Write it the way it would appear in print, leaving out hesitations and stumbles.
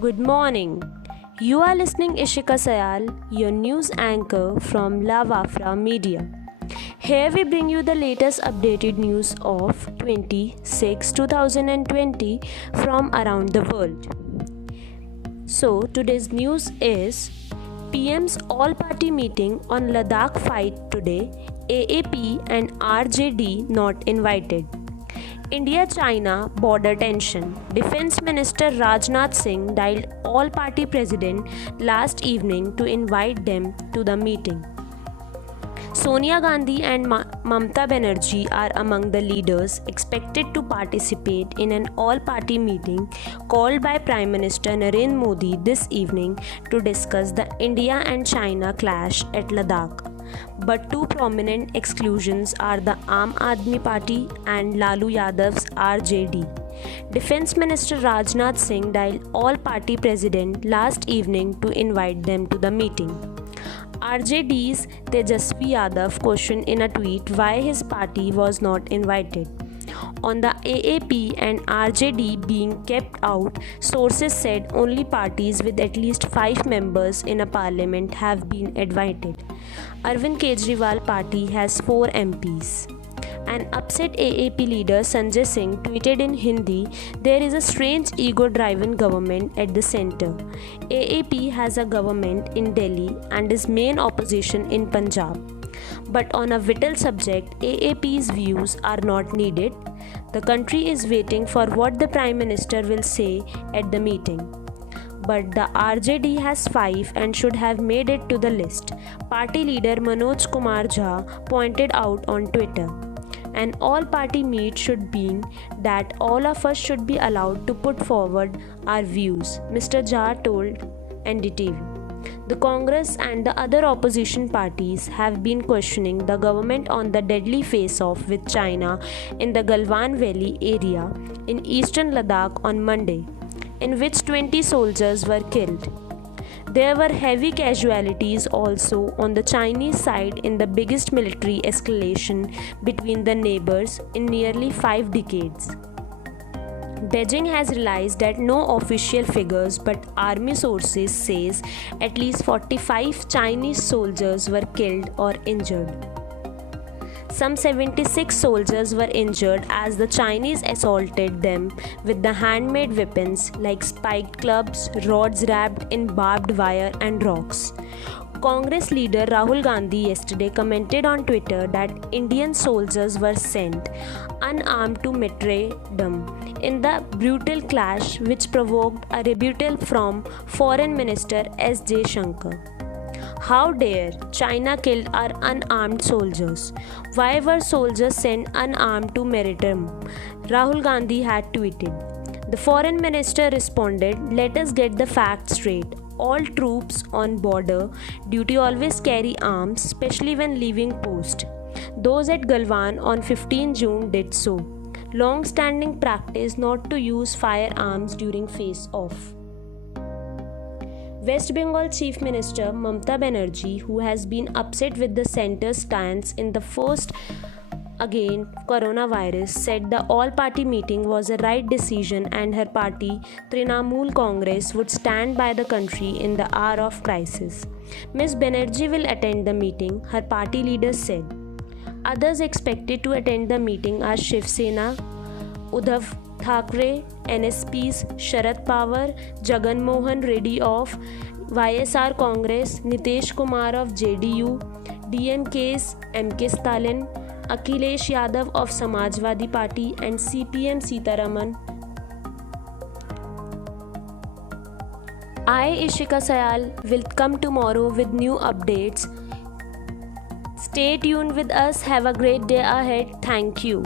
Good morning. You are listening Ishika Sayal, your news anchor from La Wafra Media. Here we bring you the latest updated news of 26/2020 from around the world. So today's news is PM's all-party meeting on Ladakh fight today. AAP and RJD not invited. India-China border tension. Defense Minister Rajnath Singh dialed all-party president last evening to invite them to the meeting. Sonia Gandhi and Mamta Banerjee are among the leaders expected to participate in an all-party meeting called by Prime Minister Narendra Modi this evening to discuss the India and China clash at Ladakh. But two prominent exclusions are the Aam Aadmi Party and Lalu Yadav's RJD. Defense Minister Rajnath Singh dialed all-party president last evening to invite them to the meeting. RJD's Tejasvi Yadav questioned in a tweet why his party was not invited. On the AAP and RJD being kept out, sources said only parties with at least 5 members in a parliament have been invited. Arvind Kejriwal party has 4 MPs. An upset AAP leader Sanjay Singh tweeted in Hindi, "There is a strange ego-driven government at the centre. AAP has a government in Delhi and is main opposition in Punjab. But on a vital subject, AAP's views are not needed. The country is waiting for what the Prime Minister will say at the meeting." But the RJD has 5 and should have made it to the list, party leader Manoj Kumar Jha pointed out on Twitter. An all-party meet should mean that all of us should be allowed to put forward our views, Mr. Jha told NDTV. The Congress and the other opposition parties have been questioning the government on the deadly face-off with China in the Galwan Valley area in eastern Ladakh on Monday, in which 20 soldiers were killed. There were heavy casualties also on the Chinese side in the biggest military escalation between the neighbors in nearly 5 decades. Beijing has realized that no official figures but army sources says at least 45 Chinese soldiers were killed or injured. Some 76 soldiers were injured as the Chinese assaulted them with the handmade weapons like spiked clubs, rods wrapped in barbed wire and rocks. Congress leader Rahul Gandhi yesterday commented on Twitter that Indian soldiers were sent unarmed to martyrdom in the brutal clash, which provoked a rebuttal from Foreign Minister S. J. Shankar. How dare China killed our unarmed soldiers? Why were soldiers sent unarmed to martyrdom? Rahul Gandhi had tweeted. The foreign minister responded, "Let us get the facts straight. All troops on border duty always carry arms, especially when leaving post. Those at Galwan on 15 June did so. Long-standing practice not to use firearms during face-off." West Bengal Chief Minister Mamta Banerjee, who has been upset with the centre's stance in the first again coronavirus, said the all-party meeting was a right decision and her party Trinamool Congress would stand by the country in the hour of crisis. Ms. Banerjee will attend the meeting, her party leaders said. Others expected to attend the meeting are Shiv Sena, Uddhav Thackeray, NSP's Sharad Pawar, Jagan Mohan Reddy of YSR Congress, Nitish Kumar of JDU, DMK's MK Stalin, Akhilesh Yadav of Samajwadi Party and CPM Sitaraman. I, Ishika Sayal, will come tomorrow with new updates. Stay tuned with us. Have a great day ahead. Thank you.